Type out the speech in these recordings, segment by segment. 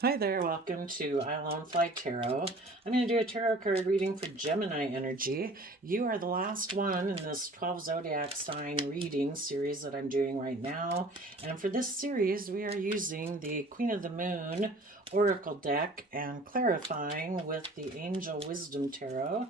Hi there, welcome to I Alone Fly Tarot. I'm going to do a tarot card reading for Gemini energy. You are the last one in this 12 zodiac sign reading series that I'm doing right now. And for this series, we are using the Queen of the Moon Oracle deck and clarifying with the Angel Wisdom Tarot.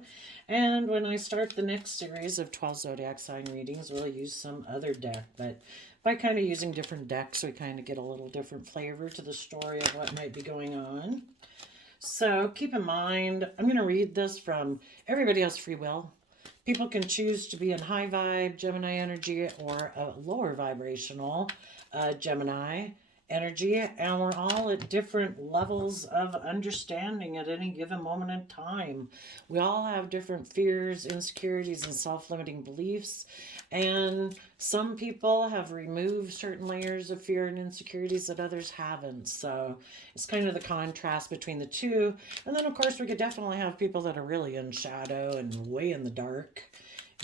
And when I start the next series of 12 zodiac sign readings, we'll use some other deck. But by kind of using different decks, we kind of get a little different flavor to the story of what might be going on. So keep in mind, I'm going to read this from everybody has free will. People can choose to be in high vibe Gemini energy or a lower vibrational Gemini energy, and we're all at different levels of understanding at any given moment in time. We all have different fears, insecurities, and self limiting beliefs, and some people have removed certain layers of fear and insecurities that others haven't. So it's kind of the contrast between the two. And then, of course, we could definitely have people that are really in shadow and way in the dark,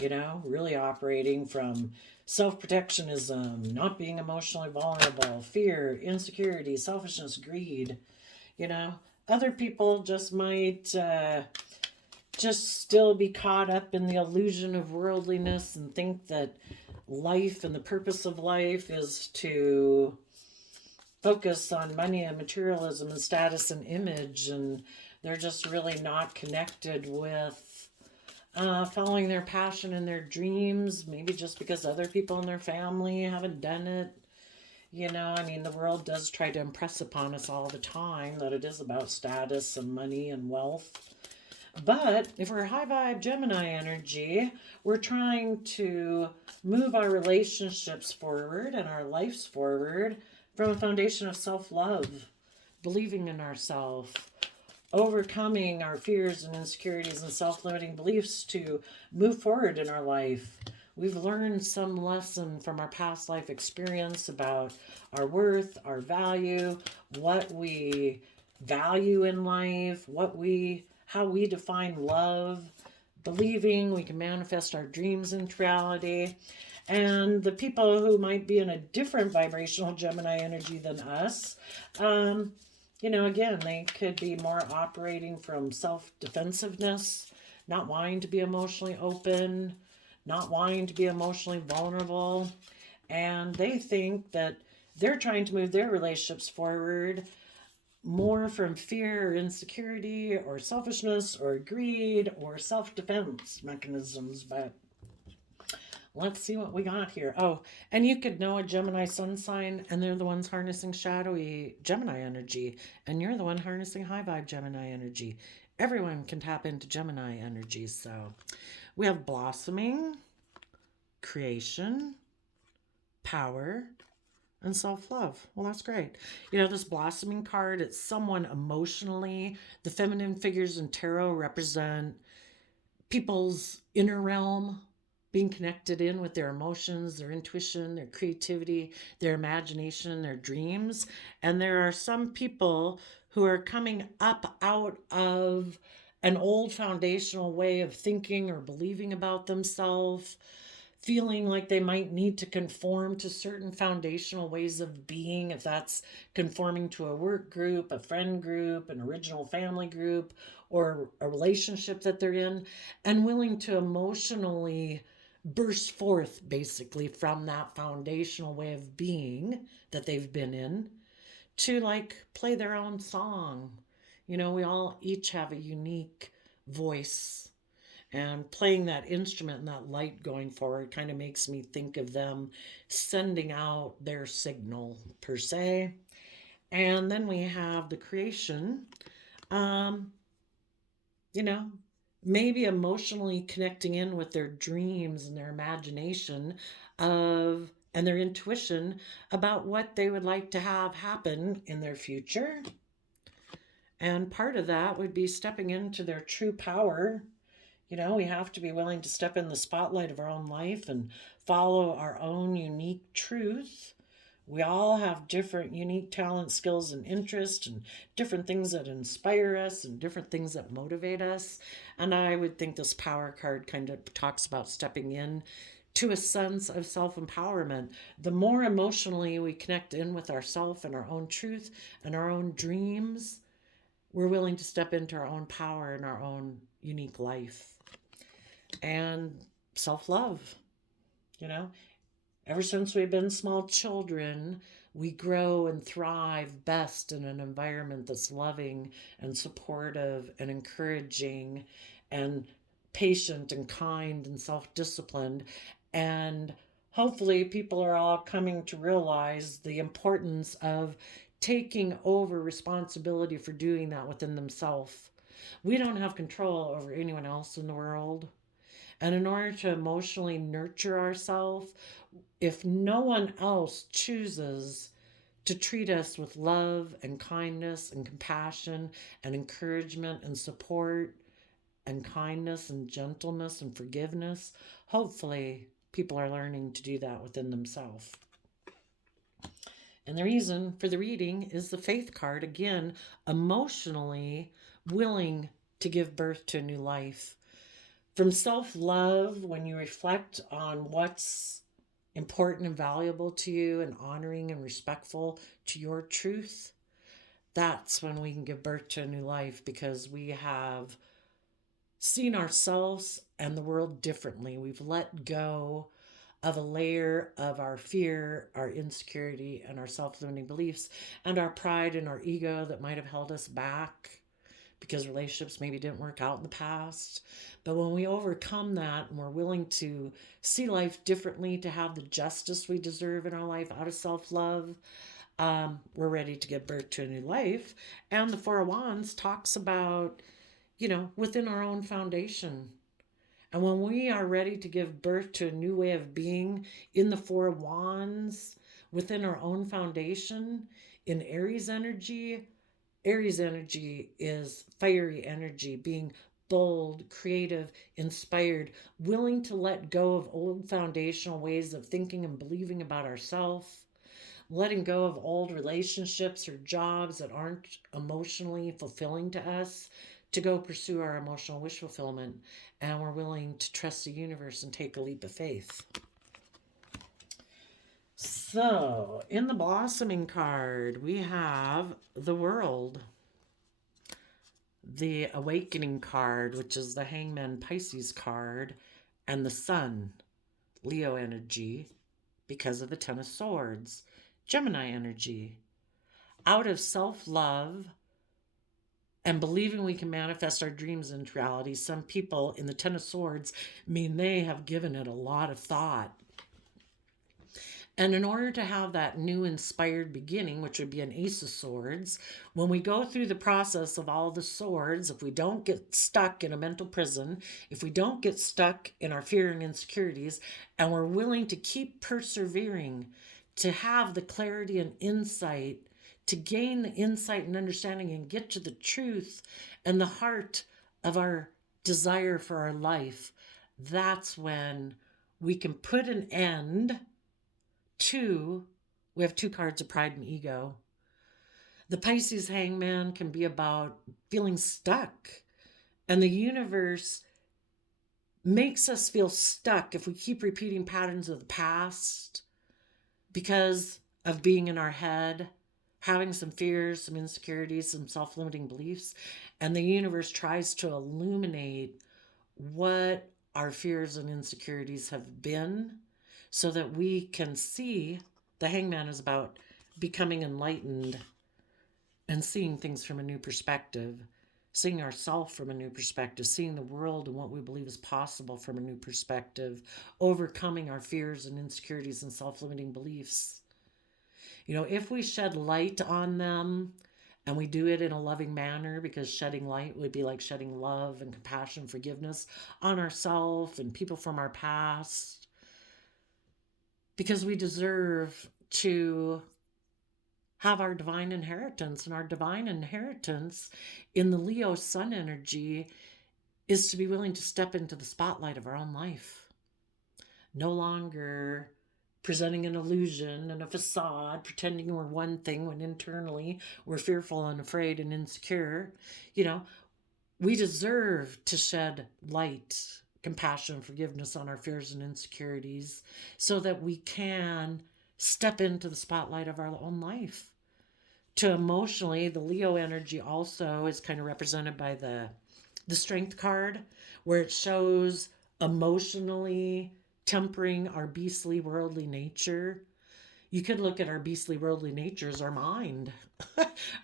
really operating from self protectionism, not being emotionally vulnerable, fear, insecurity, selfishness, greed. You know, other people just might just still be caught up in the illusion of worldliness and think that life and the purpose of life is to focus on money and materialism and status and image, and they're just really not connected with following their passion and their dreams, maybe just because other people in their family haven't done it. The world does try to impress upon us all the time that it is about status and money and wealth. But if we're high vibe Gemini energy, we're trying to move our relationships forward and our lives forward from a foundation of self love, believing in ourselves, overcoming our fears and insecurities and self limiting beliefs to move forward in our life. We've learned some lesson from our past life experience about our worth, our value, what we value in life, how we define love, believing we can manifest our dreams into reality. And the people who might be in a different vibrational Gemini energy than us, again, they could be more operating from self defensiveness, not wanting to be emotionally open, not wanting to be emotionally vulnerable. And they think that they're trying to move their relationships forward more from fear or insecurity or selfishness or greed or self defense mechanisms. But let's see what we got here. Oh, and you could know a Gemini sun sign, and they're the ones harnessing shadowy Gemini energy, and you're the one harnessing high vibe Gemini energy. Everyone can tap into Gemini energy. So we have blossoming, creation, power, and self love. Well, that's great. This blossoming card, it's someone emotionally. The feminine figures in tarot represent people's inner realm, being connected in with their emotions, their intuition, their creativity, their imagination, their dreams. And there are some people who are coming up out of an old foundational way of thinking or believing about themselves, feeling like they might need to conform to certain foundational ways of being, if that's conforming to a work group, a friend group, an original family group, or a relationship that they're in, and willing to emotionally burst forth basically from that foundational way of being that they've been in to like play their own song. We all each have a unique voice, and playing that instrument and that light going forward kind of makes me think of them sending out their signal, per se. And then we have the creation. Um, you know, Maybe emotionally connecting in with their dreams and their imagination of and their intuition about what they would like to have happen in their future. And part of that would be stepping into their true power. We have to be willing to step in the spotlight of our own life and follow our own unique truth. We all have different unique talents, skills, and interests, and different things that inspire us and different things that motivate us. And I would think this power card kind of talks about stepping in to a sense of self-empowerment. The more emotionally we connect in with ourself and our own truth and our own dreams, we're willing to step into our own power and our own unique life. And self-love, you know, ever since we've been small children, we grow and thrive best in an environment that's loving and supportive and encouraging and patient and kind and self-disciplined. And hopefully people are all coming to realize the importance of taking over responsibility for doing that within themselves. We don't have control over anyone else in the world. And in order to emotionally nurture ourselves, if no one else chooses to treat us with love and kindness and compassion and encouragement and support and kindness and gentleness and forgiveness, hopefully people are learning to do that within themselves. And the reason for the reading is the Faith card, again, emotionally willing to give birth to a new life. From self-love, when you reflect on what's important and valuable to you and honoring and respectful to your truth, that's when we can give birth to a new life, because we have seen ourselves and the world differently. We've let go of a layer of our fear, our insecurity, and our self-limiting beliefs, and our pride and our ego that might have held us back because relationships maybe didn't work out in the past. But when we overcome that and we're willing to see life differently, to have the justice we deserve in our life out of self-love, we're ready to give birth to a new life. And the Four of Wands talks about, within our own foundation. And when we are ready to give birth to a new way of being in the Four of Wands, within our own foundation, in Aries energy is fiery energy, being bold, creative, inspired, willing to let go of old foundational ways of thinking and believing about ourselves, letting go of old relationships or jobs that aren't emotionally fulfilling to us, to go pursue our emotional wish fulfillment. And we're willing to trust the universe and take a leap of faith. So, in the blossoming card, we have the World, the Awakening card, which is the Hangman Pisces card, and the Sun, Leo energy, because of the Ten of Swords, Gemini energy. Out of self-love and believing we can manifest our dreams into reality, some people in the Ten of Swords mean they have given it a lot of thought. And in order to have that new inspired beginning, which would be an Ace of Swords, when we go through the process of all the swords, if we don't get stuck in a mental prison, if we don't get stuck in our fear and insecurities, and we're willing to keep persevering, to have the clarity and insight, to gain the insight and understanding and get to the truth and the heart of our desire for our life, that's when we can put an end to, we have two cards of pride and ego. The Pisces Hangman can be about feeling stuck, and the universe makes us feel stuck if we keep repeating patterns of the past because of being in our head, having some fears, some insecurities, some self-limiting beliefs. And the universe tries to illuminate what our fears and insecurities have been so that we can see. The Hangman is about becoming enlightened and seeing things from a new perspective, seeing ourselves from a new perspective, seeing the world and what we believe is possible from a new perspective, overcoming our fears and insecurities and self-limiting beliefs. If we shed light on them, and we do it in a loving manner, because shedding light would be like shedding love and compassion, forgiveness on ourselves and people from our past, because we deserve to have our divine inheritance. And our divine inheritance in the Leo Sun energy is to be willing to step into the spotlight of our own life. No longer presenting an illusion and a facade, pretending we're one thing when internally we're fearful and afraid and insecure. We deserve to shed light compassion, forgiveness on our fears and insecurities so that we can step into the spotlight of our own life. To emotionally, the Leo energy also is kind of represented by the strength card, where it shows emotionally tempering our beastly worldly nature. You could look at our beastly worldly nature as our mind.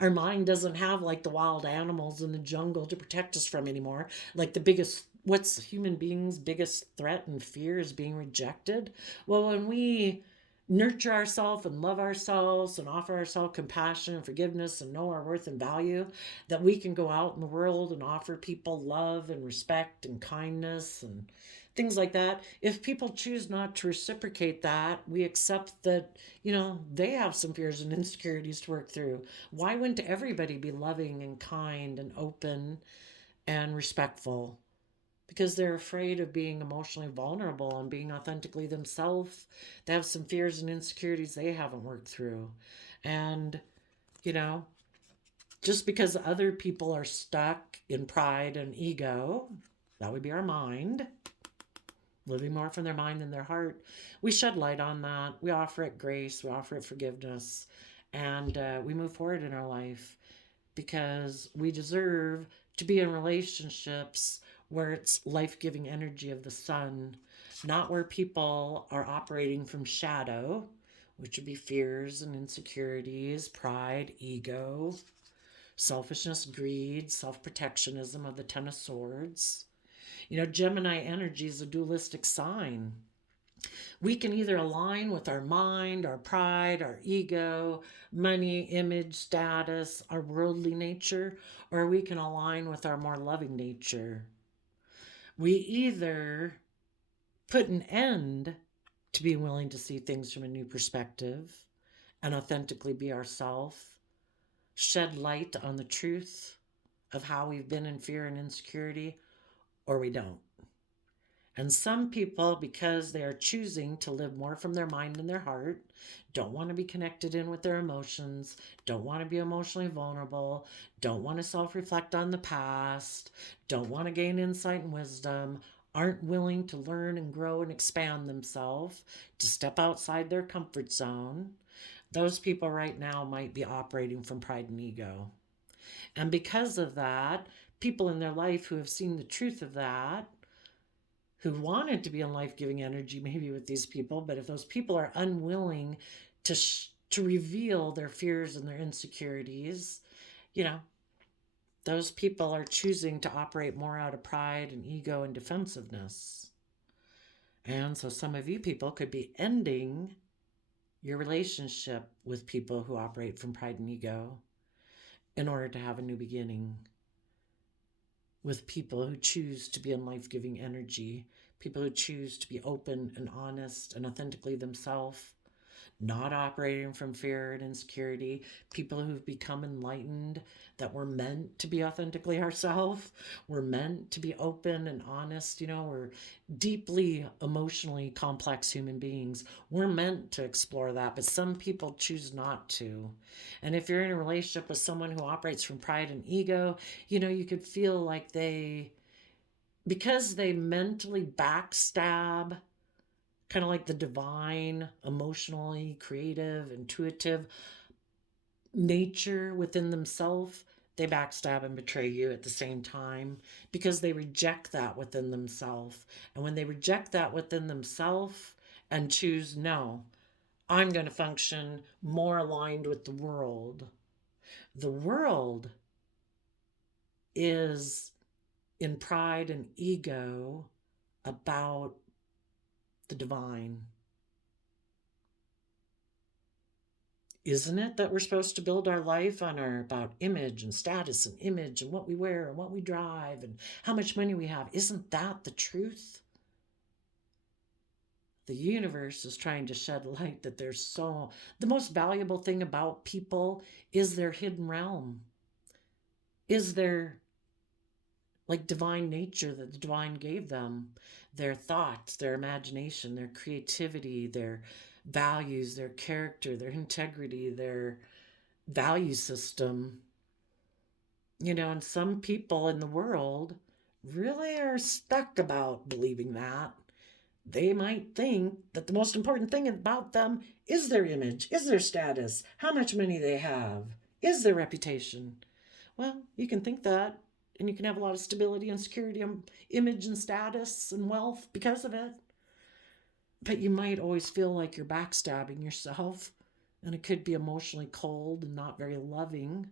Our mind doesn't have like the wild animals in the jungle to protect us from anymore. Like what's human beings' biggest threat and fear is being rejected. Well, when we nurture ourselves and love ourselves and offer ourselves compassion and forgiveness and know our worth and value, that we can go out in the world and offer people love and respect and kindness and things like that. If people choose not to reciprocate that, we accept that, they have some fears and insecurities to work through. Why wouldn't everybody be loving and kind and open and respectful? Because they're afraid of being emotionally vulnerable and being authentically themselves. They have some fears and insecurities they haven't worked through. And, you know, just because other people are stuck in pride and ego, that would be our mind, living more from their mind than their heart, we shed light on that. We offer it grace, we offer it forgiveness, and we move forward in our life because we deserve to be in relationships where it's life-giving energy of the sun, not where people are operating from shadow, which would be fears and insecurities, pride, ego, selfishness, greed, self-protectionism of the Ten of Swords. Gemini energy is a dualistic sign. We can either align with our mind, our pride, our ego, money, image, status, our worldly nature, or we can align with our more loving nature. We either put an end to being willing to see things from a new perspective and authentically be ourselves, shed light on the truth of how we've been in fear and insecurity, or we don't. And some people, because they are choosing to live more from their mind and their heart, don't want to be connected in with their emotions, don't want to be emotionally vulnerable, don't want to self-reflect on the past, don't want to gain insight and wisdom, aren't willing to learn and grow and expand themselves, to step outside their comfort zone. Those people right now might be operating from pride and ego. And because of that, people in their life who have seen the truth of that, who wanted to be in life-giving energy maybe with these people, but if those people are unwilling to reveal their fears and their insecurities, those people are choosing to operate more out of pride and ego and defensiveness. And so some of you people could be ending your relationship with people who operate from pride and ego in order to have a new beginning with people who choose to be in life-giving energy, people who choose to be open and honest and authentically themselves, not operating from fear and insecurity, people who've become enlightened, that we're meant to be authentically ourselves, we're meant to be open and honest. We're deeply emotionally complex human beings. We're meant to explore that, but some people choose not to. And if you're in a relationship with someone who operates from pride and ego, you could feel like because they mentally backstab kind of like the divine, emotionally creative, intuitive nature within themselves, they backstab and betray you at the same time because they reject that within themselves. And when they reject that within themselves and choose, no, I'm going to function more aligned with the world is in pride and ego about the divine. Isn't it that we're supposed to build our life on about image and status and image and what we wear and what we drive and how much money we have? Isn't that the truth? The universe is trying to shed light that the most valuable thing about people is their hidden realm, is their divine nature that the divine gave them, their thoughts, their imagination, their creativity, their values, their character, their integrity, their value system. And some people in the world really are stuck about believing that. They might think that the most important thing about them is their image, is their status, how much money they have, is their reputation. Well, you can think that, and you can have a lot of stability and security and image and status and wealth because of it. But you might always feel like you're backstabbing yourself, and it could be emotionally cold and not very loving.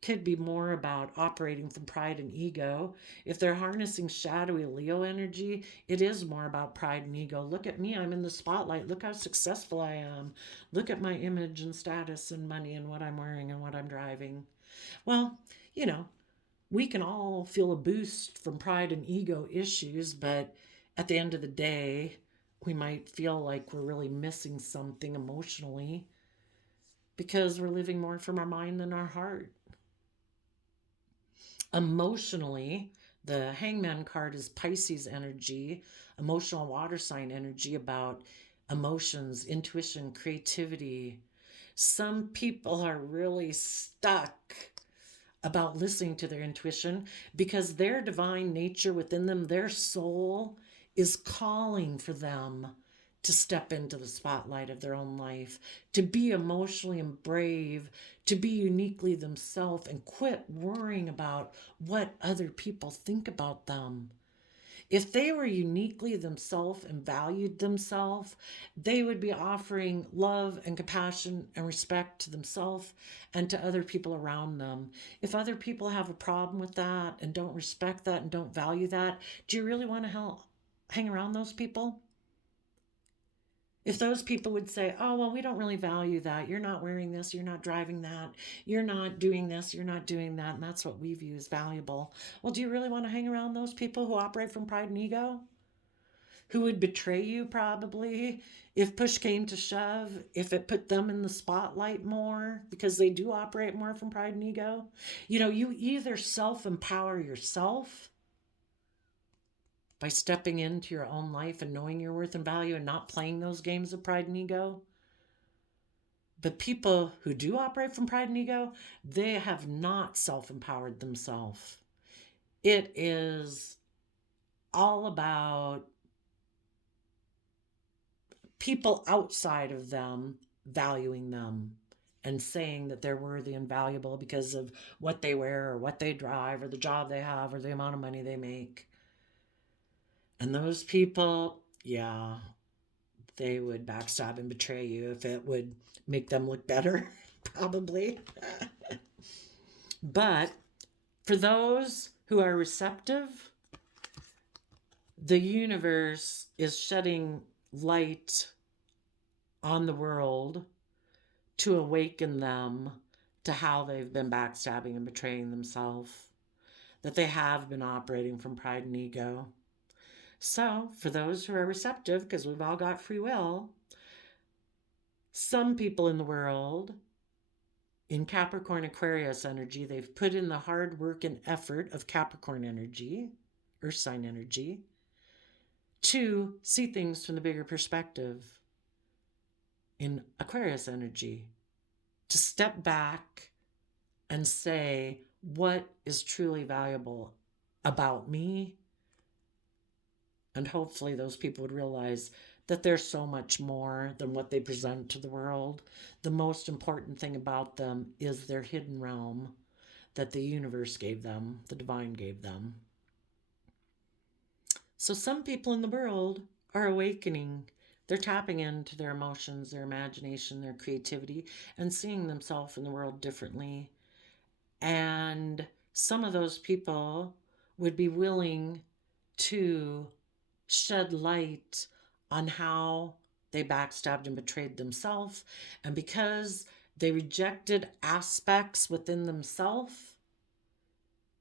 Could be more about operating from pride and ego. If they're harnessing shadowy Leo energy, it is more about pride and ego. Look at me, I'm in the spotlight. Look how successful I am. Look at my image and status and money and what I'm wearing and what I'm driving. Well, you know, we can all feel a boost from pride and ego issues, but at the end of the day, we might feel like we're really missing something emotionally because we're living more from our mind than our heart. Emotionally, the Hangman card is Pisces energy, emotional water sign energy about emotions, intuition, creativity. Some people are really stuck about listening to their intuition because their divine nature within them, their soul, is calling for them to step into the spotlight of their own life, to be emotionally and brave, to be uniquely themselves and quit worrying about what other people think about them. If they were uniquely themselves and valued themselves, they would be offering love and compassion and respect to themselves and to other people around them. If other people have a problem with that and don't respect that and don't value that, do you really want to hang around those people? If those people would say, oh, well, we don't really value that. You're not wearing this. You're not driving that. You're not doing this. You're not doing that. And that's what we view as valuable. Well, do you really want to hang around those people who operate from pride and ego? Who would betray you probably if push came to shove, if it put them in the spotlight more because they do operate more from pride and ego? You know, you either self empower yourself by stepping into your own life and knowing your worth and value and not playing those games of pride and ego. But people who do operate from pride and ego, they have not self-empowered themselves. It is all about people outside of them valuing them and saying that they're worthy and valuable because of what they wear or what they drive or the job they have or the amount of money they make. And those people, yeah, they would backstab and betray you if it would make them look better, probably. But for those who are receptive, the universe is shedding light on the world to awaken them to how they've been backstabbing and betraying themselves, that they have been operating from pride and ego. So, for those who are receptive, because we've all got free will, some people in the world, in Capricorn Aquarius energy, they've put in the hard work and effort of Capricorn energy, Earth sign energy, to see things from the bigger perspective in Aquarius energy, to step back and say, what is truly valuable about me? And hopefully those people would realize that they're so much more than what they present to the world. The most important thing about them is their hidden realm that the universe gave them, the divine gave them. So some people in the world are awakening. They're tapping into their emotions, their imagination, their creativity, and seeing themselves in the world differently. And some of those people would be willing to shed light on how they backstabbed and betrayed themselves. And because they rejected aspects within themselves,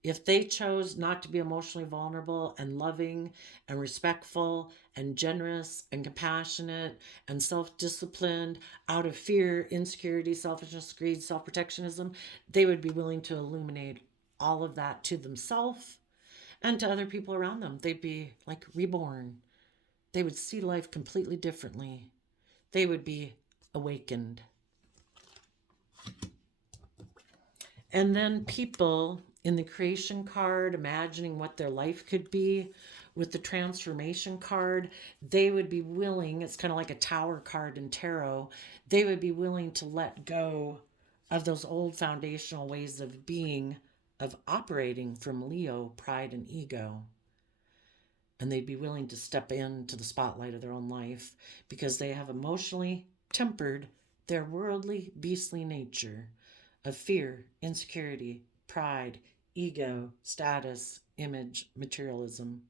if they chose not to be emotionally vulnerable and loving and respectful and generous and compassionate and self-disciplined out of fear, insecurity, selfishness, greed, self-protectionism, they would be willing to illuminate all of that to themselves and to other people around them. They'd be like reborn. They would see life completely differently. They would be awakened. And then people In the creation card, imagining what their life could be. With the transformation card, they would be willing, it's kind of like a tower card in tarot, they would be willing to let go of those old foundational ways of being, of operating from Leo, pride and ego. And they'd be willing to step into the spotlight of their own life because they have emotionally tempered their worldly, beastly nature of fear, insecurity, pride, ego, status, image, materialism.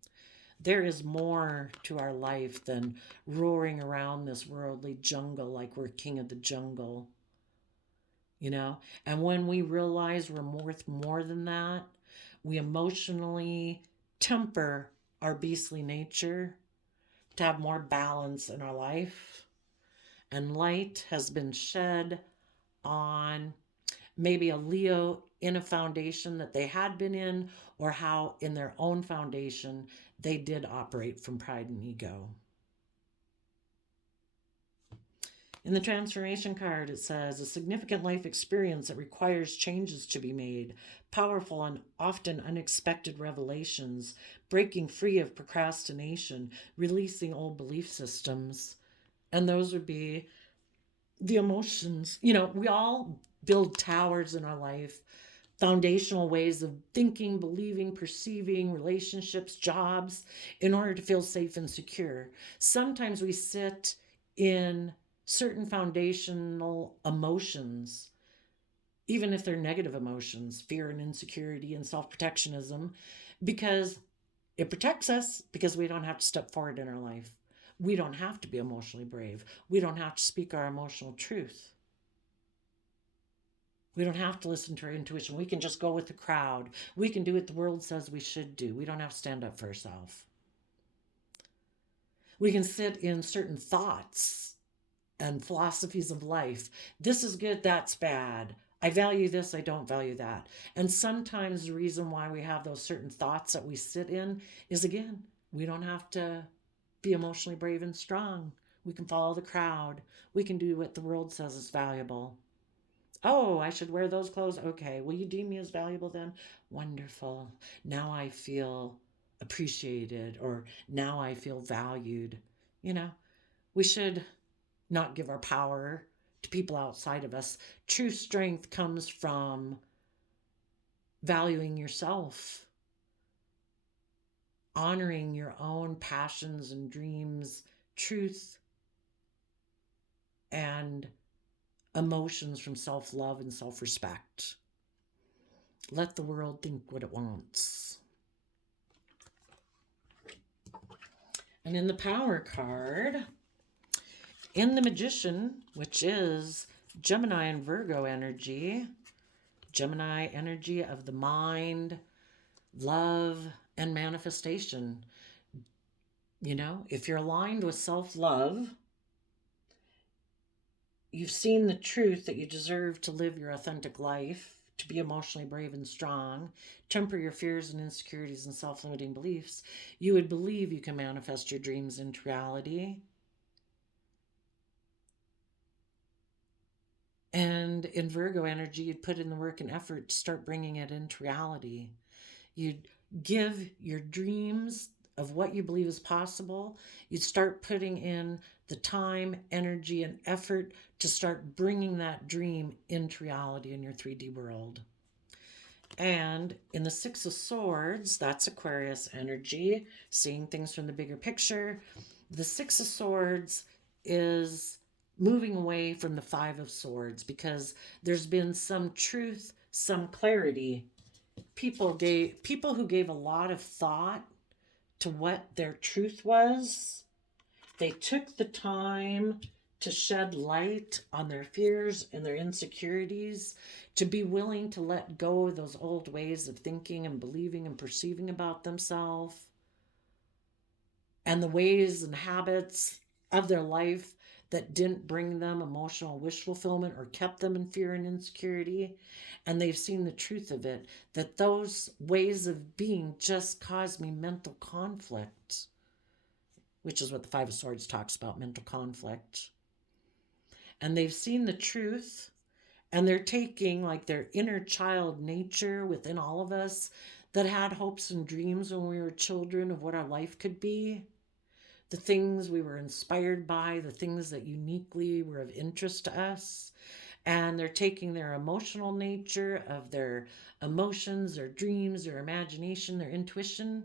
There is more to our life than roaring around this worldly jungle like we're king of the jungle. You know? And when we realize we're worth more than that, we emotionally temper our beastly nature to have more balance in our life. And light has been shed on maybe a Leo in a foundation that they had been in, or how in their own foundation they did operate from pride and ego. In the transformation card, it says, a significant life experience that requires changes to be made, powerful and often unexpected revelations, breaking free of procrastination, releasing old belief systems. And those would be the emotions. You know, we all build towers in our life, foundational ways of thinking, believing, perceiving, relationships, jobs, in order to feel safe and secure. Sometimes we sit in certain foundational emotions, even if they're negative emotions, fear and insecurity and self-protectionism, because it protects us, because we don't have to step forward in our life. We don't have to be emotionally brave. We don't have to speak our emotional truth. We don't have to listen to our intuition. We can just go with the crowd. We can do what the world says we should do. We don't have to stand up for ourselves. We can sit in certain thoughts and philosophies of life. This is good, that's bad. I value this, I don't value that. And sometimes the reason why we have those certain thoughts that we sit in is, again, we don't have to be emotionally brave and strong. We can follow the crowd. We can do what the world says is valuable. Oh, I should wear those clothes? Okay. Will you deem me as valuable then? Wonderful. Now I feel appreciated, or now I feel valued. You know, we should not give our power to people outside of us. True strength comes from valuing yourself, honoring your own passions and dreams, truth, and emotions from self-love and self-respect. Let the world think what it wants. And in the Power card, in the Magician, which is Gemini and Virgo energy, Gemini energy of the mind, love, and manifestation. You know, if you're aligned with self-love, you've seen the truth that you deserve to live your authentic life, to be emotionally brave and strong, temper your fears and insecurities and self-limiting beliefs, you would believe you can manifest your dreams into reality. And in Virgo energy, you'd put in the work and effort to start bringing it into reality. You'd give your dreams of what you believe is possible. You'd start putting in the time, energy, and effort to start bringing that dream into reality in your 3D world. And in the Six of Swords, that's Aquarius energy, seeing things from the bigger picture. The Six of Swords is moving away from the Five of Swords because there's been some truth, some clarity. People who gave a lot of thought to what their truth was, they took the time to shed light on their fears and their insecurities, to be willing to let go of those old ways of thinking and believing and perceiving about themselves, and the ways and habits of their life that didn't bring them emotional wish fulfillment or kept them in fear and insecurity. And they've seen the truth of it, that those ways of being just caused me mental conflict, which is what the Five of Swords talks about, mental conflict. And they've seen the truth, And they're taking like their inner child nature within all of us that had hopes and dreams when we were children of what our life could be, the things we were inspired by, the things that uniquely were of interest to us. And they're taking their emotional nature of their emotions, their dreams, their imagination, their intuition,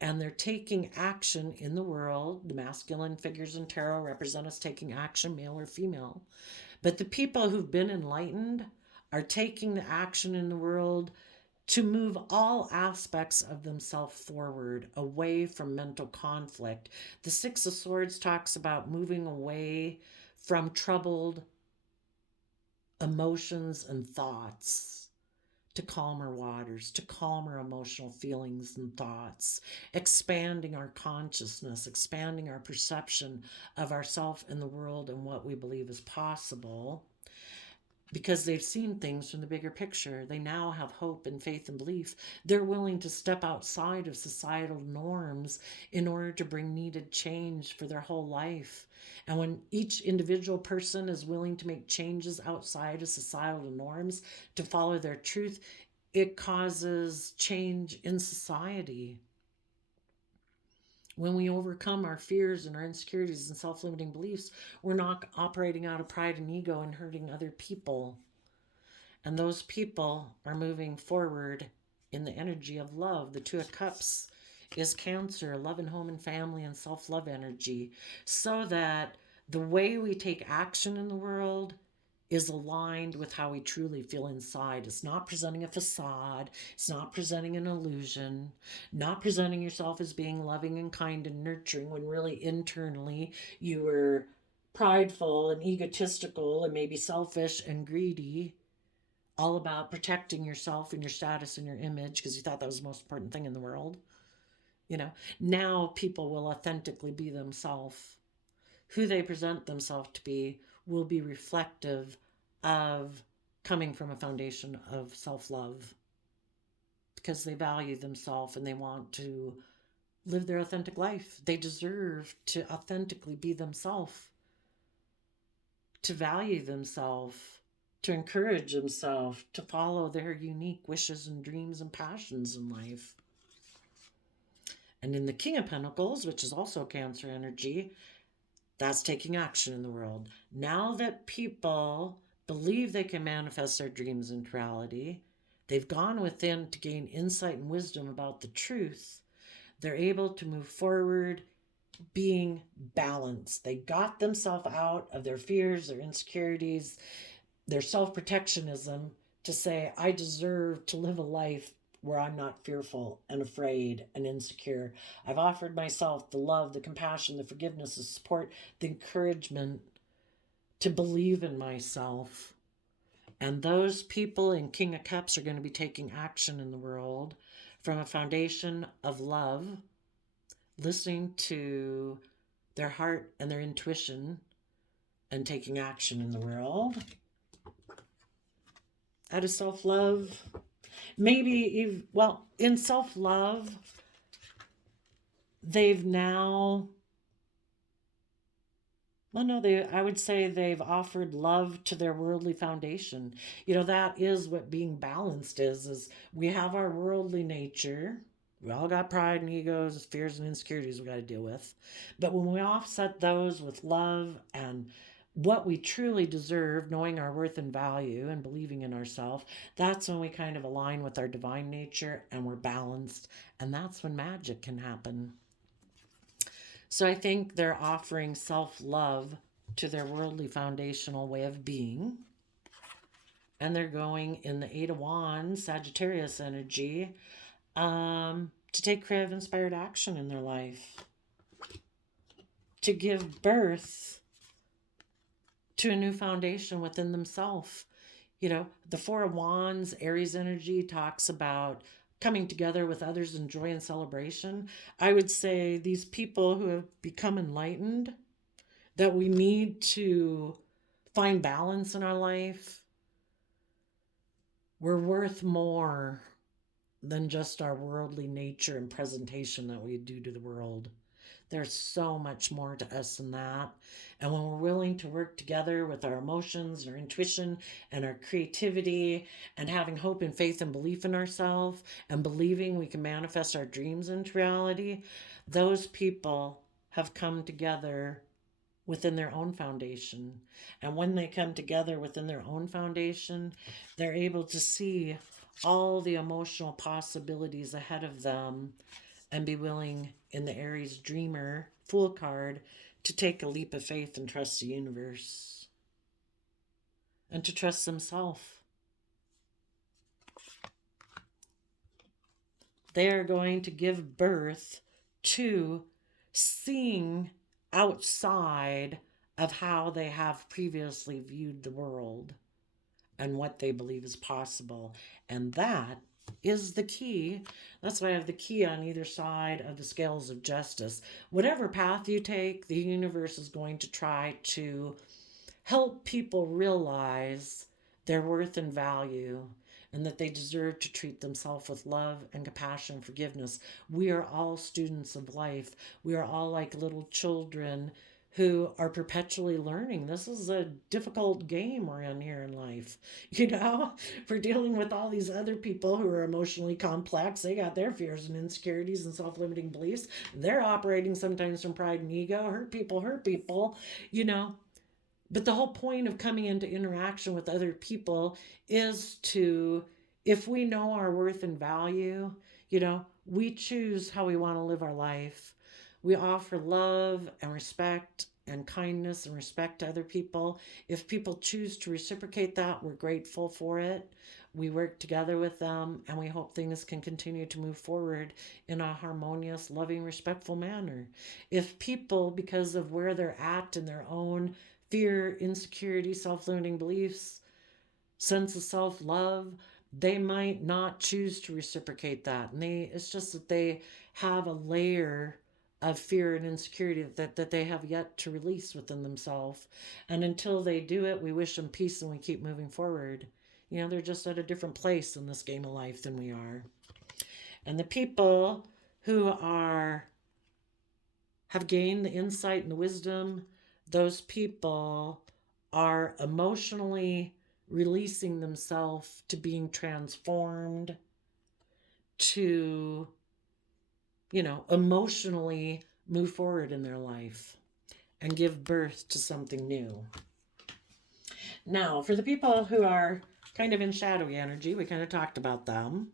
and they're taking action in the world. The masculine figures in tarot represent us taking action, male or female. But the people who've been enlightened are taking the action in the world to move all aspects of themselves forward, away from mental conflict. The Six of Swords talks about moving away from troubled emotions and thoughts to calmer waters, to calmer emotional feelings and thoughts, expanding our consciousness, expanding our perception of ourself and the world and what we believe is possible. Because they've seen things from the bigger picture. They now have hope and faith and belief. They're willing to step outside of societal norms in order to bring needed change for their whole life. And when each individual person is willing to make changes outside of societal norms to follow their truth, it causes change in society. When we overcome our fears and our insecurities and self-limiting beliefs, we're not operating out of pride and ego and hurting other people. And those people are moving forward in the energy of love. The Two of Cups is Cancer, love and home and family and self-love energy, so that the way we take action in the world is aligned with how we truly feel inside. It's not presenting a facade. It's not presenting an illusion. Not presenting yourself as being loving and kind and nurturing when really internally you were prideful and egotistical and maybe selfish and greedy, all about protecting yourself and your status and your image because you thought that was the most important thing in the world. Now people will authentically be themselves. Who they present themselves to be will be reflective of coming from a foundation of self-love, because they value themselves and they want to live their authentic life. They deserve to authentically be themselves, to value themselves, to encourage themselves, to follow their unique wishes and dreams and passions in life. And in the King of Pentacles, which is also Cancer energy, that's taking action in the world. Now that people believe they can manifest their dreams into reality, they've gone within to gain insight and wisdom about the truth, they're able to move forward being balanced. They got themselves out of their fears, their insecurities, their self-protectionism to say, I deserve to live a life where I'm not fearful and afraid and insecure. I've offered myself the love, the compassion, the forgiveness, the support, the encouragement to believe in myself. And those people in King of Cups are going to be taking action in the world from a foundation of love, listening to their heart and their intuition, and taking action in the world out of self-love. Maybe, in self-love, they've now, I would say they've offered love to their worldly foundation. That is what being balanced is we have our worldly nature. We all got pride and egos, fears and insecurities we got to deal with. But when we offset those with love and what we truly deserve, knowing our worth and value and believing in ourselves, that's when we kind of align with our divine nature and we're balanced. And that's when magic can happen. So I think they're offering self-love to their worldly foundational way of being. And they're going in the Eight of Wands, Sagittarius energy, to take creative, inspired action in their life. To give birth to a new foundation within themselves. The Four of Wands, Aries energy, talks about coming together with others in joy and celebration. I would say these people who have become enlightened, that we need to find balance in our life. We're worth more than just our worldly nature and presentation that we do to the world. There's so much more to us than that. And when we're willing to work together with our emotions, our intuition, and our creativity, and having hope and faith and belief in ourselves, and believing we can manifest our dreams into reality, those people have come together within their own foundation. And when they come together within their own foundation, they're able to see all the emotional possibilities ahead of them and be willing, in the Aries Dreamer Fool card, to take a leap of faith and trust the universe and to trust themselves. They are going to give birth to seeing outside of how they have previously viewed the world and what they believe is possible. And that is the key. That's why I have the key on either side of the scales of justice. Whatever path you take, the universe is going to try to help people realize their worth and value, and that they deserve to treat themselves with love and compassion and forgiveness. We are all students of life. We are all like little children who are perpetually learning. This is a difficult game we're in here in life. We're dealing with all these other people who are emotionally complex. They got their fears and insecurities and self-limiting beliefs. They're operating sometimes from pride and ego. Hurt people, But the whole point of coming into interaction with other people is to, if we know our worth and value, we choose how we want to live our life. We offer love and respect and kindness and respect to other people. If people choose to reciprocate that, we're grateful for it. We work together with them, and we hope things can continue to move forward in a harmonious, loving, respectful manner. If people, because of where they're at in their own fear, insecurity, self-limiting beliefs, sense of self-love, they might not choose to reciprocate that. And it's just that they have a layer of fear and insecurity that they have yet to release within themselves. And until they do it, we wish them peace and we keep moving forward. They're just at a different place in this game of life than we are. And the people who have gained the insight and the wisdom, those people are emotionally releasing themselves to being transformed, to emotionally move forward in their life and give birth to something new. Now, for the people who are kind of in shadowy energy, we kind of talked about them.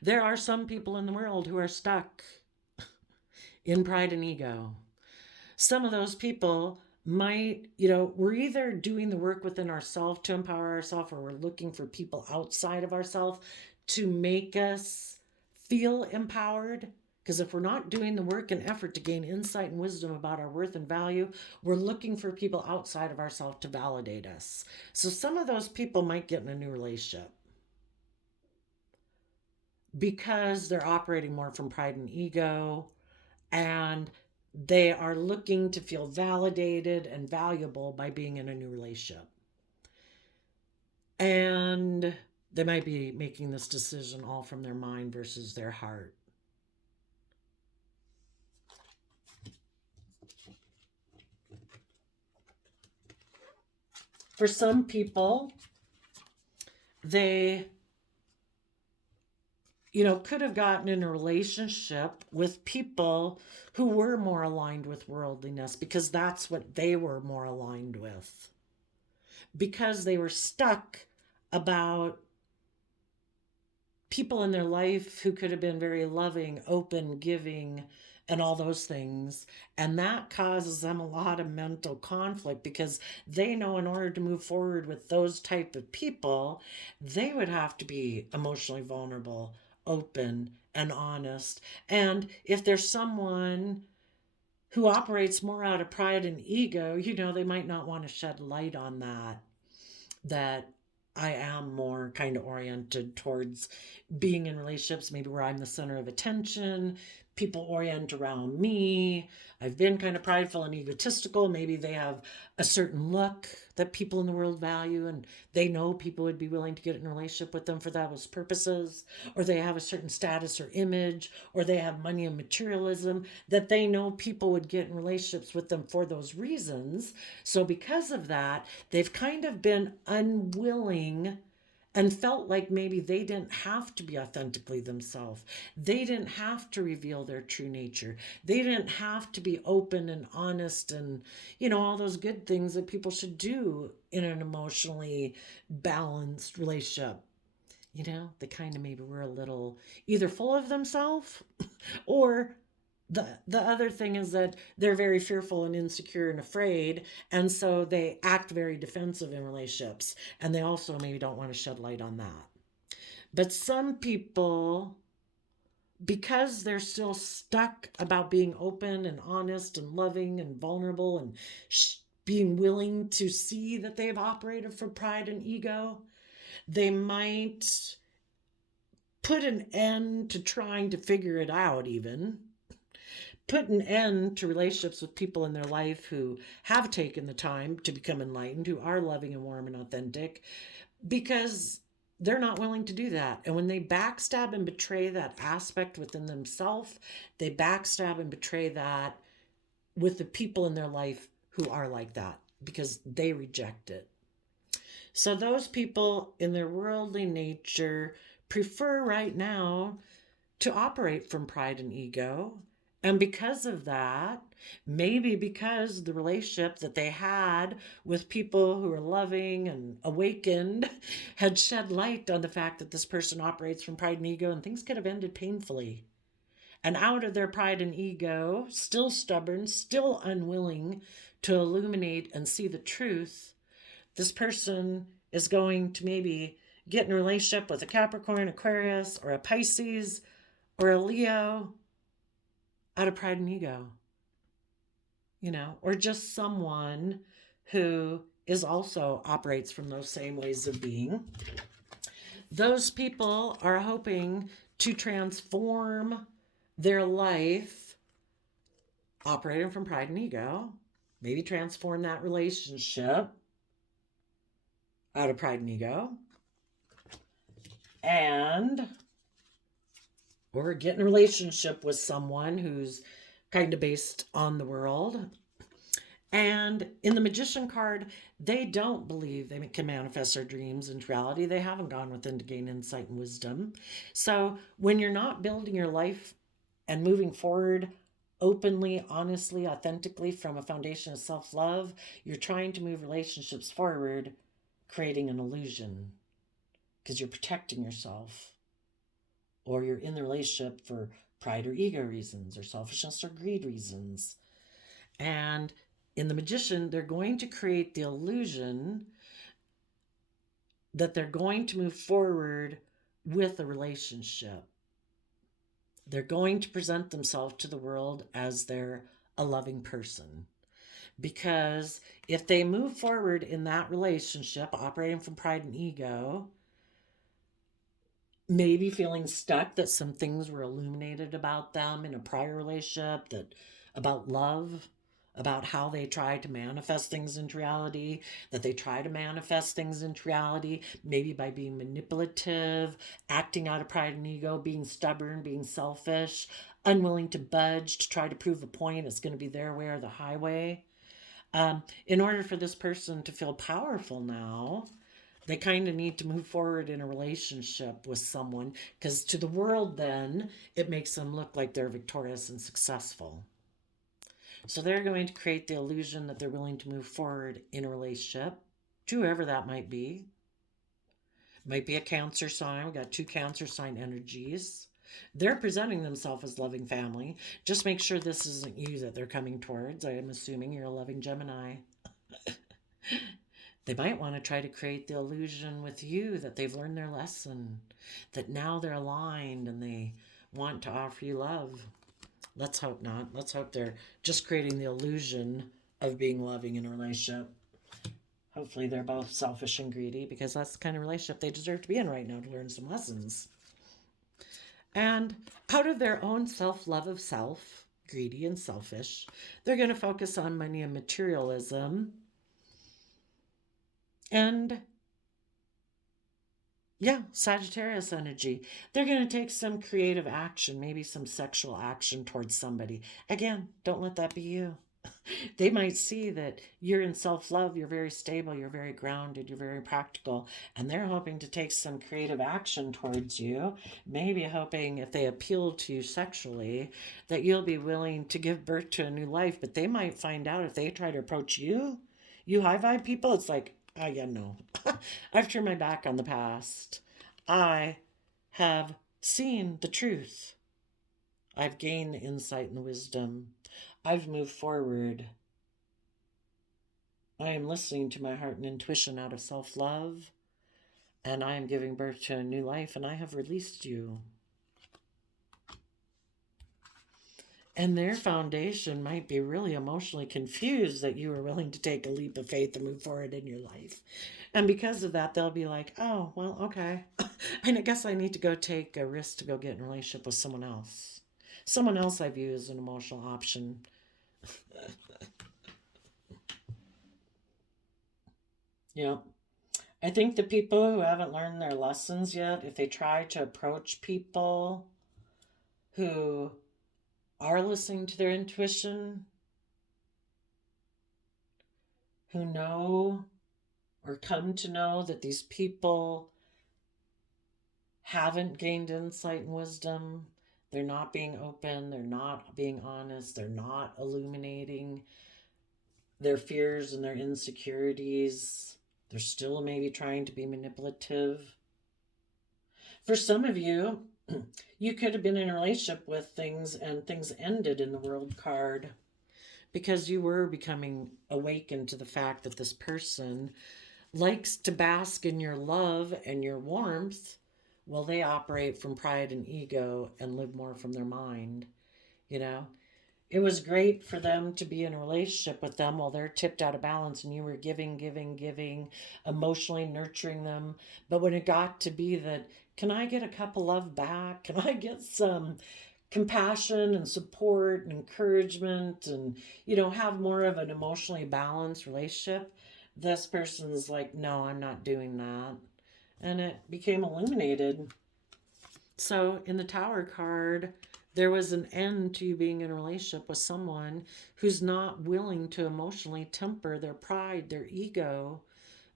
There are some people in the world who are stuck in pride and ego. Some of those people might, we're either doing the work within ourselves to empower ourselves, or we're looking for people outside of ourselves to make us feel empowered. Because if we're not doing the work and effort to gain insight and wisdom about our worth and value, we're looking for people outside of ourselves to validate us. So some of those people might get in a new relationship because they're operating more from pride and ego, and they are looking to feel validated and valuable by being in a new relationship. And they might be making this decision all from their mind versus their heart. For some people, they could have gotten in a relationship with people who were more aligned with worldliness because that's what they were more aligned with. Because they were stuck about people in their life who could have been very loving, open, giving, and all those things. And that causes them a lot of mental conflict because they know in order to move forward with those type of people, they would have to be emotionally vulnerable, open, and honest. And if there's someone who operates more out of pride and ego, they might not want to shed light on that I am more kind of oriented towards being in relationships, maybe where I'm the center of attention, people orient around me. I've been kind of prideful and egotistical. Maybe they have a certain look that people in the world value, and they know people would be willing to get in a relationship with them for those purposes, or they have a certain status or image, or they have money and materialism that they know people would get in relationships with them for those reasons. So because of that, they've kind of been unwilling and felt like maybe they didn't have to be authentically themselves. They didn't have to reveal their true nature. They didn't have to be open and honest and, all those good things that people should do in an emotionally balanced relationship. They kind of maybe were a little either full of themselves or the other thing is that they're very fearful and insecure and afraid, and so they act very defensive in relationships, and they also maybe don't want to shed light on that. But some people, because they're still stuck about being open and honest and loving and vulnerable and being willing to see that they've operated from pride and ego, they might put an end to trying to figure it out, even put an end to relationships with people in their life who have taken the time to become enlightened, who are loving and warm and authentic, because they're not willing to do that. And when they backstab and betray that aspect within themselves, they backstab and betray that with the people in their life who are like that because they reject it. So those people in their worldly nature prefer right now to operate from pride and ego. And because of that, maybe because the relationship that they had with people who are loving and awakened had shed light on the fact that this person operates from pride and ego, and things could have ended painfully. And out of their pride and ego, still stubborn, still unwilling to illuminate and see the truth, this person is going to maybe get in a relationship with a Capricorn, Aquarius, or a Pisces, or a Leo, out of pride and ego, or just someone who is also operates from those same ways of being. Those people are hoping to transform their life operating from pride and ego, maybe transform that relationship out of pride and ego, and or get in a relationship with someone who's kind of based on the world. And in the Magician card, they don't believe they can manifest their dreams into reality. They haven't gone within to gain insight and wisdom. So when you're not building your life and moving forward openly, honestly, authentically from a foundation of self-love, you're trying to move relationships forward, creating an illusion because you're protecting yourself. Or you're in the relationship for pride or ego reasons, or selfishness or greed reasons. And in the Magician, they're going to create the illusion that they're going to move forward with a relationship. They're going to present themselves to the world as they're a loving person. Because if they move forward in that relationship, operating from pride and ego, maybe feeling stuck that some things were illuminated about them in a prior relationship, that about love, about how they try to manifest things into reality, that they try to manifest things into reality, maybe by being manipulative, acting out of pride and ego, being stubborn, being selfish, unwilling to budge to try to prove a point. It's going to be their way or the highway. In order for this person to feel powerful now, they kind of need to move forward in a relationship with someone, because to the world then, it makes them look like they're victorious and successful. So they're going to create the illusion that they're willing to move forward in a relationship, to whoever that might be. Might be a Cancer sign. We got 2 Cancer sign energies. They're presenting themselves as loving family. Just make sure this isn't you that they're coming towards. I am assuming you're a loving Gemini. They might want to try to create the illusion with you that they've learned their lesson, that now they're aligned and they want to offer you love. Let's hope not. Let's hope they're just creating the illusion of being loving in a relationship. Hopefully they're both selfish and greedy, because that's the kind of relationship they deserve to be in right now, to learn some lessons. And out of their own self-love of self, greedy and selfish, they're going to focus on money and materialism. And yeah, Sagittarius energy. They're going to take some creative action, maybe some sexual action towards somebody. Again, don't let that be you. They might see that you're in self love, you're very stable, you're very grounded, you're very practical, and they're hoping to take some creative action towards you. Maybe hoping if they appeal to you sexually that you'll be willing to give birth to a new life. But they might find out if they try to approach you, you high vibe people, it's like, oh, yeah, no. I've turned my back on the past. I have seen the truth. I've gained insight and wisdom. I've moved forward. I am listening to my heart and intuition out of self love, and I am giving birth to a new life, and I have released you. And their foundation might be really emotionally confused that you are willing to take a leap of faith and move forward in your life. And because of that, they'll be like, oh, well, okay. I guess I need to go take a risk to go get in a relationship with someone else. Someone else I view as an emotional option. Yeah. I think the people who haven't learned their lessons yet, if they try to approach people who are listening to their intuition, who know or come to know that these people haven't gained insight and wisdom, they're not being open, they're not being honest, they're not illuminating their fears and their insecurities, they're still maybe trying to be manipulative. For some of you, you could have been in a relationship with things and things ended in the World card because you were becoming awakened to the fact that this person likes to bask in your love and your warmth. Well, they operate from pride and ego and live more from their mind. It was great for them to be in a relationship with them while they're tipped out of balance and you were giving, emotionally nurturing them. But when it got to be that, can I get a cup of love back? Can I get some compassion and support and encouragement and, have more of an emotionally balanced relationship? This person's like, no, I'm not doing that. And it became illuminated. So in the Tower card, there was an end to you being in a relationship with someone who's not willing to emotionally temper their pride, their ego,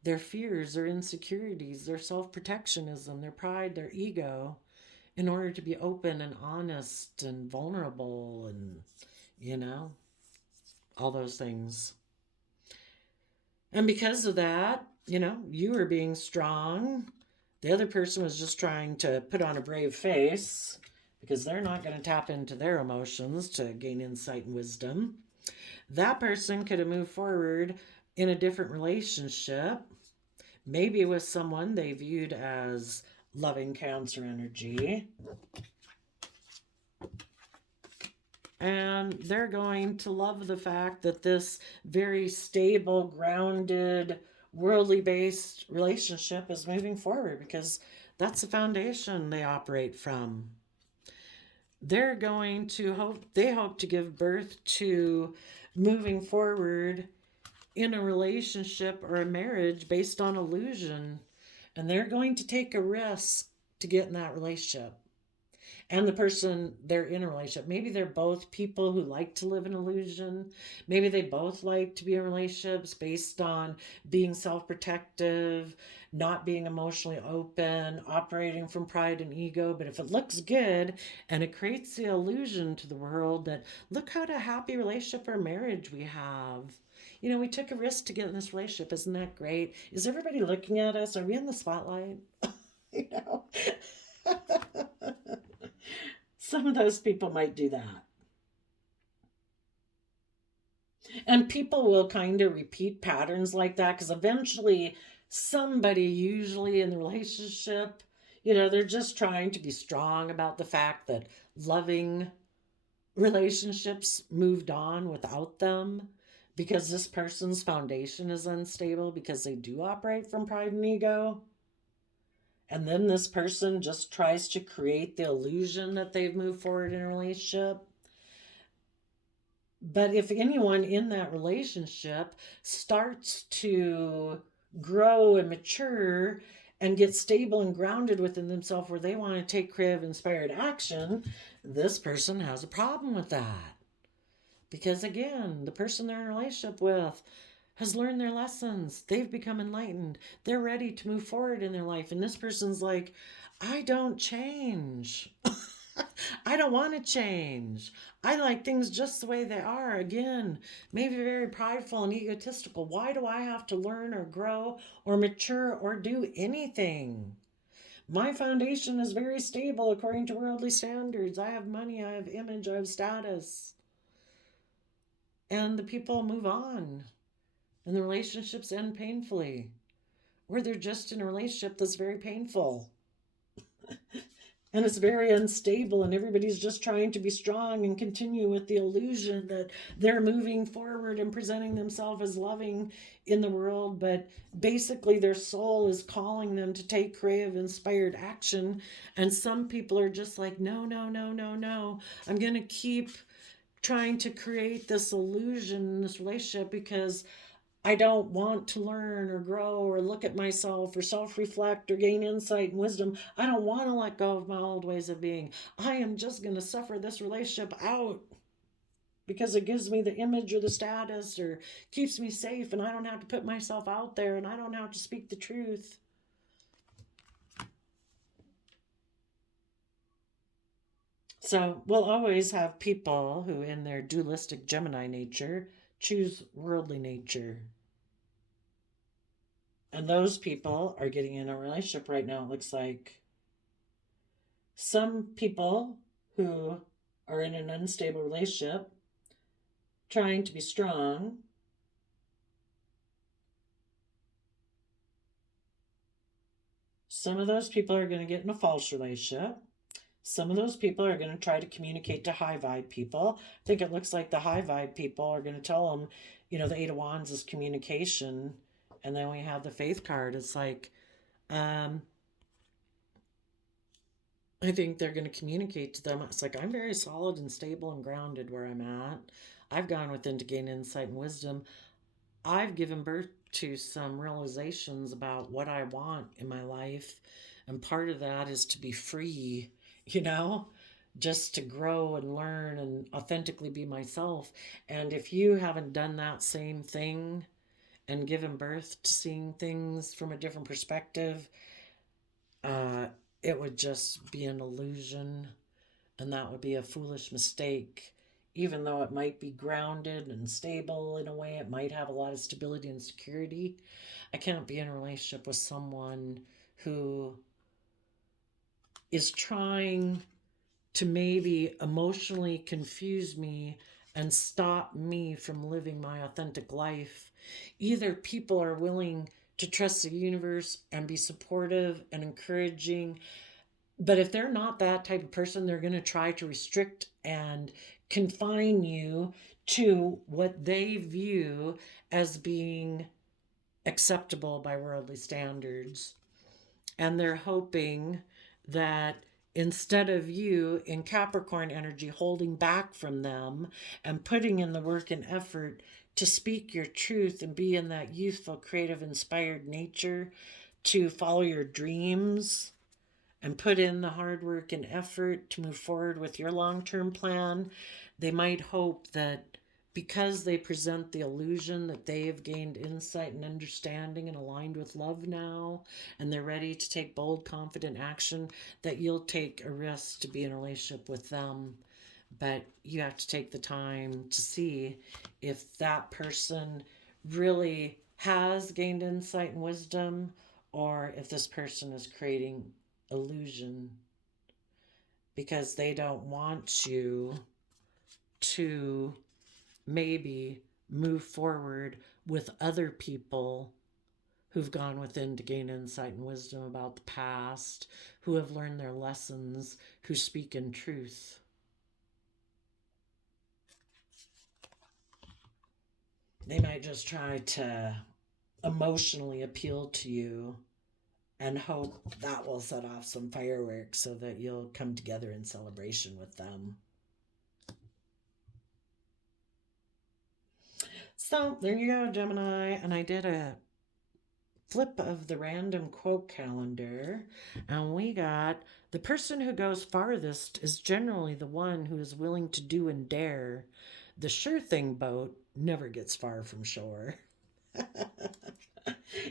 their fears, their insecurities, their self-protectionism, their pride, their ego, in order to be open and honest and vulnerable and, all those things. And because of that, you were being strong. The other person was just trying to put on a brave face because they're not going to tap into their emotions to gain insight and wisdom. That person could have moved forward in a different relationship, maybe with someone they viewed as loving Cancer energy. And they're going to love the fact that this very stable, grounded, worldly based relationship is moving forward because that's the foundation they operate from. They're going to hope to give birth to moving forward in a relationship or a marriage based on illusion. And they're going to take a risk to get in that relationship. And the person they're in a relationship, maybe they're both people who like to live in illusion. Maybe they both like to be in relationships based on being self-protective, not being emotionally open, operating from pride and ego. But if it looks good and it creates the illusion to the world that look what a happy relationship or marriage we have. We took a risk to get in this relationship. Isn't that great? Is everybody looking at us? Are we in the spotlight? Some of those people might do that. And people will kind of repeat patterns like that because eventually somebody, usually in the relationship, they're just trying to be strong about the fact that loving relationships moved on without them because this person's foundation is unstable because they do operate from pride and ego. And then this person just tries to create the illusion that they've moved forward in a relationship. But if anyone in that relationship starts to grow and mature and get stable and grounded within themselves where they want to take creative inspired action, this person has a problem with that. Because again, the person they're in a relationship with has learned their lessons. They've become enlightened. They're ready to move forward in their life. And this person's like, I don't change. I don't want to change. I like things just the way they are. Again, maybe very prideful and egotistical. Why do I have to learn or grow or mature or do anything? My foundation is very stable according to worldly standards. I have money, I have image, I have status. And the people move on, and the relationships end painfully, or they're just in a relationship that's very painful. And it's very unstable, and everybody's just trying to be strong and continue with the illusion that they're moving forward and presenting themselves as loving in the world. But basically, their soul is calling them to take creative, inspired action. And some people are just like, no, no, no, no, no. I'm going to keep trying to create this illusion in this relationship because I don't want to learn or grow or look at myself or self reflect or gain insight and wisdom. I don't want to let go of my old ways of being. I am just going to suffer this relationship out because it gives me the image or the status or keeps me safe, and I don't have to put myself out there and I don't have to speak the truth. So we'll always have people who, in their dualistic Gemini nature, choose worldly nature. And those people are getting in a relationship right now, it looks like. Some people who are in an unstable relationship, trying to be strong, some of those people are going to get in a false relationship. Some of those people are going to try to communicate to high vibe people. I think it looks like the high vibe people are going to tell them, the Eight of Wands is communication. And then we have the Faith card. It's like, I think they're going to communicate to them. It's like, I'm very solid and stable and grounded where I'm at. I've gone within to gain insight and wisdom. I've given birth to some realizations about what I want in my life. And part of that is to be free, just to grow and learn and authentically be myself. And if you haven't done that same thing and given birth to seeing things from a different perspective, it would just be an illusion, and that would be a foolish mistake. Even though it might be grounded and stable in a way, it might have a lot of stability and security. I can't be in a relationship with someone who is trying to maybe emotionally confuse me and stop me from living my authentic life. Either people are willing to trust the universe and be supportive and encouraging, but if they're not that type of person, they're going to try to restrict and confine you to what they view as being acceptable by worldly standards. And they're hoping that instead of you in Capricorn energy holding back from them and putting in the work and effort to speak your truth and be in that youthful, creative, inspired nature, to follow your dreams and put in the hard work and effort to move forward with your long-term plan, they might hope that because they present the illusion that they have gained insight and understanding and aligned with love now, and they're ready to take bold, confident action, that you'll take a risk to be in a relationship with them. But you have to take the time to see if that person really has gained insight and wisdom, or if this person is creating illusion because they don't want you to maybe move forward with other people who've gone within to gain insight and wisdom about the past, who have learned their lessons, who speak in truth. They might just try to emotionally appeal to you and hope that will set off some fireworks so that you'll come together in celebration with them. So there you go, Gemini. And I did a flip of the random quote calendar, and we got the person who goes farthest is generally the one who is willing to do and dare. The sure thing boat never gets far from shore.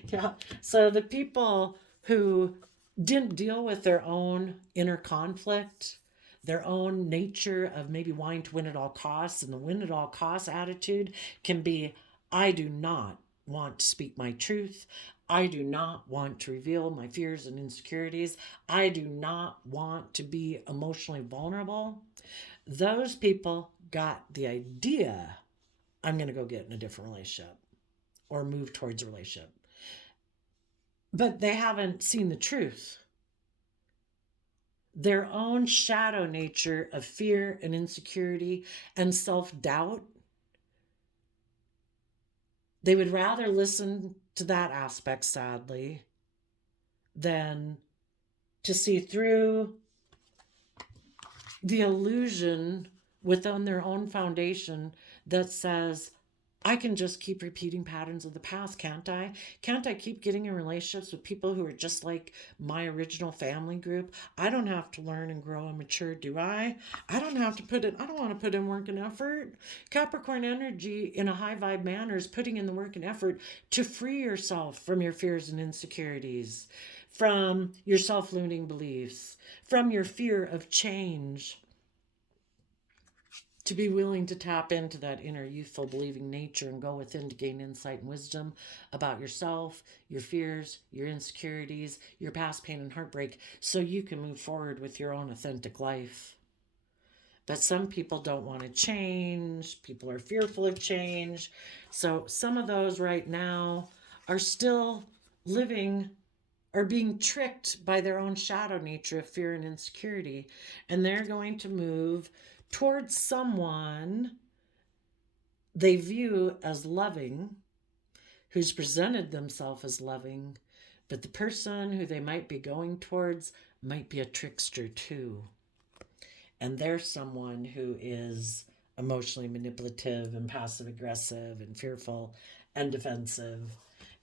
Yeah. So the people who didn't deal with their own inner conflict, their own nature of maybe wanting to win at all costs, and the win at all costs attitude can be, I do not want to speak my truth. I do not want to reveal my fears and insecurities. I do not want to be emotionally vulnerable. Those people got the idea, I'm going to go get in a different relationship or move towards a relationship. But they haven't seen the truth. Their own shadow nature of fear and insecurity and self-doubt, they would rather listen to that aspect, sadly, than to see through the illusion within their own foundation that says, I can just keep repeating patterns of the past, can't I? Can't I keep getting in relationships with people who are just like my original family group? I don't have to learn and grow and mature, do I? I don't want to put in work and effort. Capricorn energy in a high vibe manner is putting in the work and effort to free yourself from your fears and insecurities, from your self-limiting beliefs, from your fear of change, to be willing to tap into that inner youthful believing nature and go within to gain insight and wisdom about yourself, your fears, your insecurities, your past pain and heartbreak, so you can move forward with your own authentic life. But some people don't want to change. People are fearful of change. So some of those right now are still living or being tricked by their own shadow nature of fear and insecurity. And they're going to move towards someone they view as loving, who's presented themselves as loving, but the person who they might be going towards might be a trickster too. And they're someone who is emotionally manipulative and passive aggressive and fearful and defensive,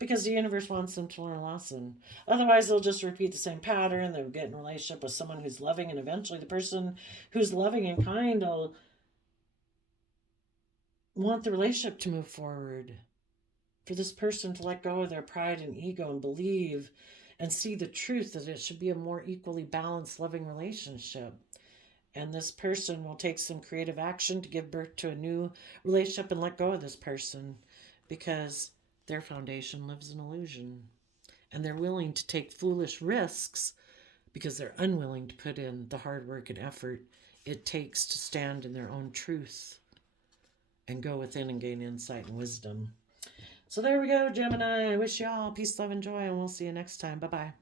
because the universe wants them to learn a lesson. Otherwise, they'll just repeat the same pattern. They'll get in a relationship with someone who's loving, and eventually the person who's loving and kind will want the relationship to move forward, for this person to let go of their pride and ego and believe and see the truth that it should be a more equally balanced, loving relationship. And this person will take some creative action to give birth to a new relationship and let go of this person, because their foundation lives in illusion. And they're willing to take foolish risks because they're unwilling to put in the hard work and effort it takes to stand in their own truth and go within and gain insight and wisdom. So there we go, Gemini. I wish you all peace, love, and joy, and we'll see you next time. Bye-bye.